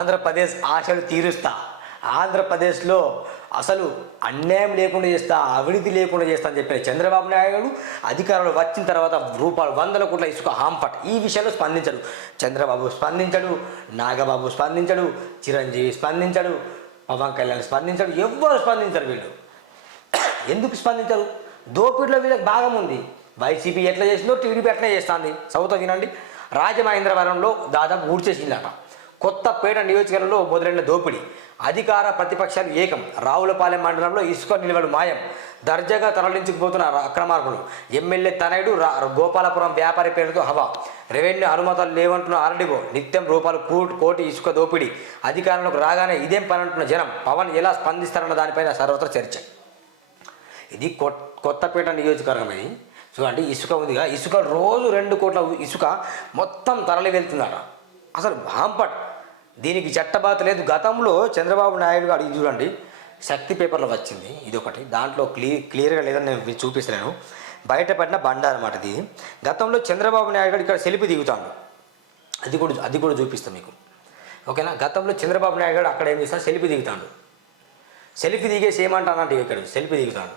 ఆంధ్రప్రదేశ్ ఆశలు తీరుస్తా. ఆంధ్రప్రదేశ్లో అసలు అన్యాయం లేకుండా చేస్తా అవినీతి లేకుండా చేస్తా అని చెప్పిన చంద్రబాబు నాయుడు అధికారంలో వచ్చిన తర్వాత రూపాయలు వందల కోట్ల ఇసుక హాంపట్ ఈ విషయంలో స్పందించడు. చంద్రబాబు స్పందించడు నాగబాబు స్పందించడు చిరంజీవి స్పందించడు పవన్ కళ్యాణ్ స్పందించడు ఎవ్వరు స్పందించరు వీళ్ళు. ఎందుకు స్పందించరు? దోపిడిలో వీళ్ళకి భాగం ఉంది. వైసీపీ ఎట్లా చేసిందో టీడీపీ ఎట్లా చేస్తుంది. చదువుతా వినండి. రాజమహేంద్రవరంలో దాదాపు ఊడ్చేసిందట. కొత్తపేట నియోజకవర్గంలో మొదలైన దోపిడీ. అధికార ప్రతిపక్షాలు ఏకం. రావులపాలెం మండలంలో ఇసుక నిల్వలు మాయం. దర్జాగా తరలించుకుపోతున్న అక్రమార్కులు. ఎమ్మెల్యే తనయుడు రా గోపాలపురం వ్యాపారి పేరుతో హవా. రెవెన్యూ అనుమతులు లేవంటున్న ఆర్డీఓ నిత్యం రూపాయలు కూట్ కోటి ఇసుక దోపిడీ. అధికారంలోకి రాగానే ఇదేం పని అంటున్న జనం? పవన్ ఎలా స్పందిస్తారన్న దానిపైన సర్వత్రా చర్చ. ఇది కొత్తపేట నియోజకవర్గమని చూడండి ఇసుక ఉందిగా. ఇసుక రోజు రెండు కోట్ల ఇసుక మొత్తం తరలి వెళ్తుందట అసలు బాంపట్ దీనికి చట్టబాత లేదు. గతంలో చంద్రబాబు నాయుడు గారు ఇది చూడండి శక్తి పేపర్లో వచ్చింది ఇది ఒకటి దాంట్లో క్లియర్ క్లియర్గా లేదని నేను చూపిస్తాను బయటపడిన బండ అనమాట ఇది. గతంలో చంద్రబాబు నాయుడు గారు ఇక్కడ సెల్ఫీ దిగుతాడు. అది కూడా అది కూడా చూపిస్తాను మీకు. ఓకేనా? గతంలో చంద్రబాబు నాయుడు గారు అక్కడ ఏం చేస్తాడు సెల్ఫీ దిగుతాడు. సెల్ఫీ దిగేసి ఏమంటానంటే ఇక్కడ సెల్ఫీ దిగుతాడు.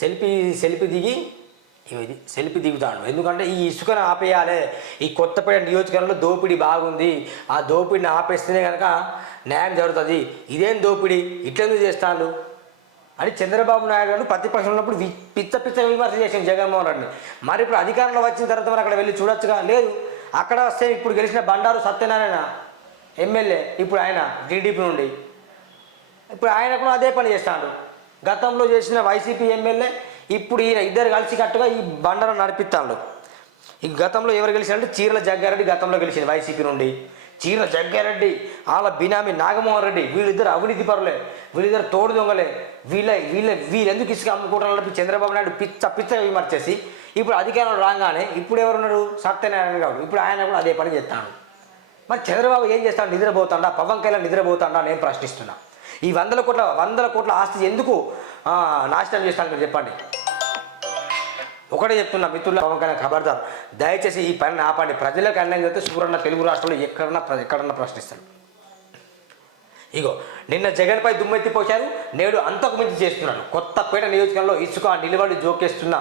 సెల్ఫీ సెల్ఫీ దిగి సెల్ఫీ దిగుతాడు ఎందుకంటే ఈ ఇసుకను ఆపేయాలి. ఈ కొత్తపేట నియోజకవర్గంలో దోపిడీ బాగుంది. ఆ దోపిడిని ఆపేస్తేనే కనుక న్యాయం జరుగుతుంది. ఇదేం దోపిడీ? ఇట్లెందుకు చేస్తాను అని చంద్రబాబు నాయుడు గారు ప్రతిపక్షంలో ఉన్నప్పుడు పిచ్చ పిచ్చ విమర్శ చేసింది జగన్మోహన్ రెడ్డిని. మరి ఇప్పుడు అధికారంలో వచ్చిన తర్వాత మరి అక్కడ వెళ్ళి చూడొచ్చుగా? లేదు. అక్కడ వస్తే ఇప్పుడు గెలిచిన బండారు సత్యనారాయణ ఎమ్మెల్యే ఇప్పుడు ఆయన టీడీపీ నుండి. ఇప్పుడు ఆయన కూడా అదే పని చేస్తాడు గతంలో చేసిన వైసీపీ ఎమ్మెల్యే ఇప్పుడు ఈయన ఇద్దరు కలిసి కట్టుగా ఈ బండను నడిపిస్తాడు. ఈ గతంలో ఎవరు గెలిచారంటే చీరల జగ్గారెడ్డి గతంలో గెలిచింది వైసీపీ నుండి. చీరల జగ్గారెడ్డి వాళ్ళ బినామీ నాగమోహన్ రెడ్డి వీళ్ళిద్దరు అవినీతి పరులే వీళ్ళిద్దరు తోడు దొంగలే. వీళ్ళ వీళ్ళ వీళ్ళెందుకు ఇసుక అమ్ముకుంటారని చంద్రబాబు నాయుడు పిచ్చ పిచ్చ విమర్చేసి ఇప్పుడు అధికారం రాగానే ఇప్పుడు ఎవరున్నారు? సత్యనారాయణ గౌడ్ ఇప్పుడు ఆయన కూడా అదే పని చేస్తాడు. మరి చంద్రబాబు ఏం చేస్తాడు? నిద్రపోతాడా? పవన్ కళ్యాణ్ నిద్రపోతాడా నేను ప్రశ్నిస్తున్నా. ఈ వందల కోట్ల వందల కోట్ల ఆస్తి ఎందుకు నాశనం చేస్తాను మీరు చెప్పండి. ఒకటే చెప్తున్నా మిత్రుల పవన్ కళ్యాణ్ ఖబర్దార్. దయచేసి ఈ పనిని ఆపండి. ప్రజలకు అన్యాయం చేస్తే సూరన్న తెలుగు రాష్ట్రంలో ఎక్కడన్నా ఎక్కడన్నా ప్రశ్నిస్తాడు ఇగో నిన్న జగన్పై దుమ్మెత్తిపోశారు. నేడు అంతకు మించి చేస్తున్నాడు కొత్తపేట నియోజకవర్గంలో ఇసుక నిలబడి జోకేస్తున్న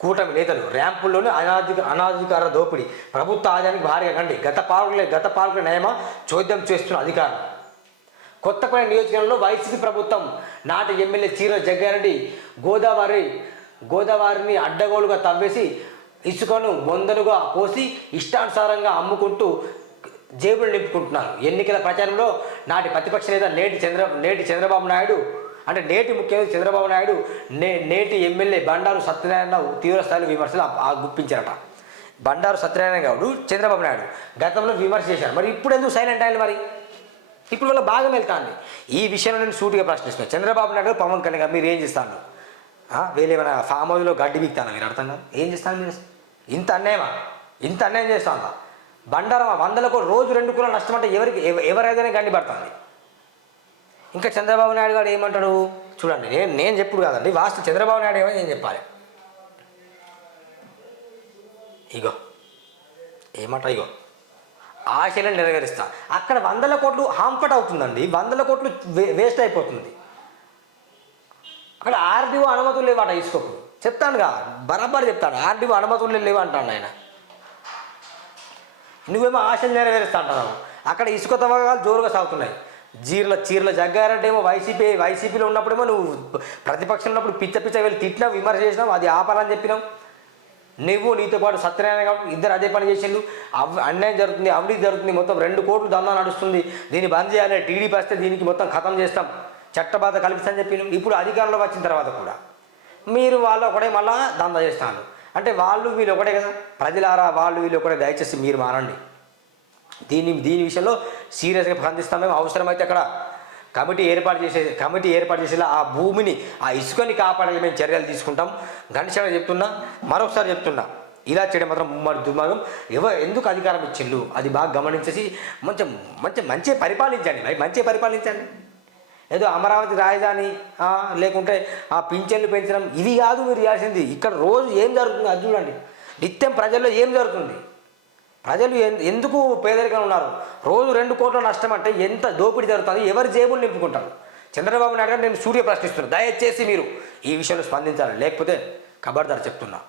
కూటమి నేతలు ర్యాంపుల్లోనే అనాధిక అనాధికార దోపిడీ. ప్రభుత్వ ఆదాయానికి భారీగా కండి. గత పాలకులే గత పాలకుల నయమ చోద్యం చేస్తున్న అధికారులు. కొత్తపేట నియోజకవర్గంలో వైసీపీ ప్రభుత్వం నాటి ఎమ్మెల్యే చీర జగ్గారెడ్డి గోదావరి గోదావరిని అడ్డగోలుగా తవ్వేసి ఇసుకను బొందలుగా పోసి ఇష్టానుసారంగా అమ్ముకుంటూ జేబులు నింపుకుంటున్నారు. ఎన్నికల ప్రచారంలో నాటి ప్రతిపక్ష నేత నేటి చంద్ర నేటి చంద్రబాబు నాయుడు అంటే నేటి ముఖ్యమంత్రి చంద్రబాబు నాయుడు నే నేటి ఎమ్మెల్యే బండారు సత్యనారాయణ తీవ్రస్థాయిలో విమర్శలు ఆ- గుప్పించారట. బండారు సత్యనారాయణ గౌడు చంద్రబాబు నాయుడు గతంలో విమర్శ చేశారు. మరి ఇప్పుడు ఎందుకు సైలెంట్ అయ్యారు మరి? ఇప్పుడు వాళ్ళ బాగా వెళ్తాను ఈ విషయంలో నేను సూటిగా ప్రశ్నిస్తున్నాను చంద్రబాబు నాయుడు పవన్ కళ్యాణ్ గారు మీరు ఏం చేస్తాను వీళ్ళేమైనా ఫామ్ హౌస్లో గడ్డి బీక్తాను మీరు? అర్థం కాదు. ఏం చేస్తాను మీరు? ఇంత అన్యాయమా? ఇంత అన్యాయం చేస్తాను బండారమా వందల రోజు రెండు కూడా నష్టం అంటే ఎవరికి ఎవ- గండి పడుతుంది. ఇంకా చంద్రబాబు నాయుడు గారు ఏమంటాడు? చూడండి నేను నేను చెప్పుడు కాదండి వాస్తు చంద్రబాబు నాయుడు ఏమో నేను చెప్పాలి? ఇగో ఏమంటా ఇగో? ఆశలను నెరవేరుస్తా. అక్కడ వందల కోట్లు హాంఫట్ అవుతుందండి. వందల కోట్లు వే వేస్ట్ అయిపోతుంది. అక్కడ ఆర్డీఓ అనుమతులు లేవాట ఇసుకోకు చెప్తానుగా బరాబర్ చెప్తాను. ఆర్డీఓ అనుమతులు లేవు అంటాను ఆయన. నువ్వేమో ఆశలు నెరవేరుస్తా అంటున్నావు అక్కడ ఇసుక తవ్వకాలు జోరుగా సాగుతున్నాయి. జీర్ల చీరల జగ్గారంటేమో వైసీపీ వైసీపీలో ఉన్నప్పుడేమో నువ్వు ప్రతిపక్షంలో ఉన్నప్పుడు పిచ్చ పిచ్చ వెళ్ళి తిట్టినావు విమర్శ చేసినావు అది ఆపాలని చెప్పినావు. నువ్వు నీతో పాటు సత్యనారాయణ కాబట్టి ఇద్దరు అదే పని చేసిండు అవ్ అన్యాయం జరుగుతుంది అవినీతి జరుగుతుంది మొత్తం రెండు కోట్లు దందా నడుస్తుంది. దీన్ని బంద్ చేయాలి టీడీపీ వస్తే దీనికి మొత్తం ఖతం చేస్తాం. చట్టబాధ కల్పిస్తామని చెప్పి ఇప్పుడు అధికారంలో వచ్చిన తర్వాత కూడా మీరు వాళ్ళు ఒకటే మళ్ళా దందా చేస్తాను అంటే వాళ్ళు వీళ్ళు ఒకటే కదా. ప్రజలారా వాళ్ళు వీళ్ళు ఒకటే దయచేసి మీరు మారండి. దీని దీని విషయంలో సీరియస్గా స్పందిస్తాం మేము. అవసరమైతే అక్కడ కమిటీ ఏర్పాటు చేసే కమిటీ ఏర్పాటు చేసేలా ఆ భూమిని ఆ ఇసుకని కాపాడే మేము చర్యలు తీసుకుంటాం. గంటశాల చెప్తున్నా మరొకసారి చెప్తున్నా ఇలా చేయడం మాత్రం ముమ్మడి దుర్మార్గం. ఎవ ఎందుకు అధికారం ఇచ్చిండు అది బాగా గమనించేసి మంచి మంచి మంచి పరిపాలించండి మరి. మంచి పరిపాలించండి. ఏదో అమరావతి రాజధాని లేకుంటే ఆ పింఛన్లు పెంచడం ఇవి కాదు మీరు చేయాల్సింది ఇక్కడ రోజు ఏం జరుగుతుంది అది చూడండి. నిత్యం ప్రజల్లో ఏం జరుగుతుంది? ప్రజలు ఎందుకు పేదరికంగా ఉన్నారు? రోజు రెండు కోట్ల నష్టం అంటే ఎంత దోపిడీ జరుగుతుంది? ఎవరి జేబులు నింపుకుంటారు? చంద్రబాబు నాయుడు గారు నేను సూర్య ప్రశ్నిస్తున్నాను దయచేసి మీరు ఈ విషయంలో స్పందించాలి. లేకపోతే ఖబర్దారు చెప్తున్నా.